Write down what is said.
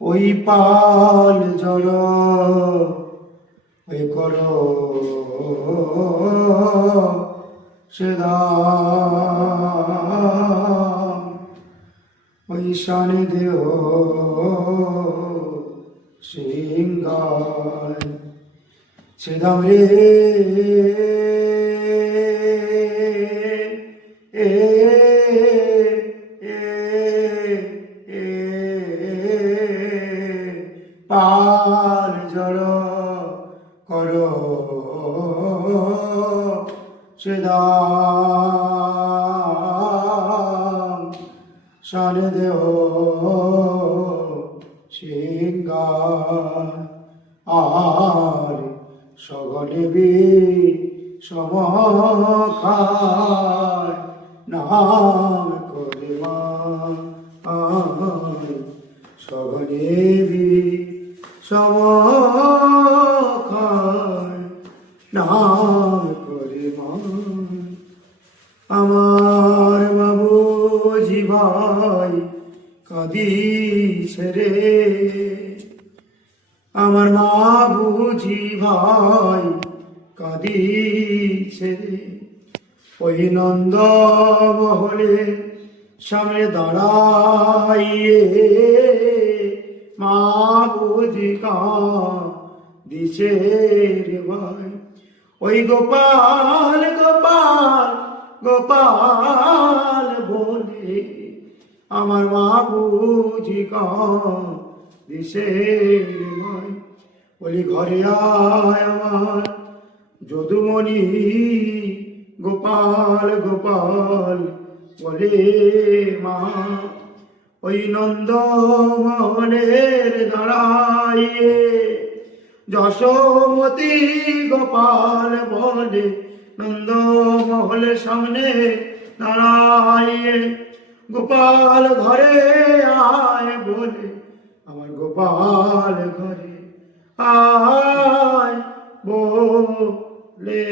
ওই পাল জল ওই কর সেদাম ওই শানে দেহ সিংহায় সেদাম রে। পাল জল কর। সেদাম শানে দেহ সিংহায় আর সগলে বি সমখায় নাম করে মা সগলে বি সমখায় নাম করে মা আমার বাবুজি ভাই কাঁদিছে রে। আমার মা বুঝি ভাই কাঁদিছে। ওই নন্দ মহলে সামনে দাঁড়াইয়ে মা বুঝি কাঁদিছে রে ভাই। ওই গোপাল গোপাল গোপাল বলে আমার মা বুঝি দিশে বলি ঘরে আয় আমার। যদুমণি, গোপাল গোপাল, বলে মা, ওই নন্দ মনের দাঁড়াইয়ে যশোমতী গোপাল বলে নন্দ মহলের সামনে দাঁড়াইয়ে গোপাল ঘরে আয় বলে আমার গোপাল ঘরে আয় বলে।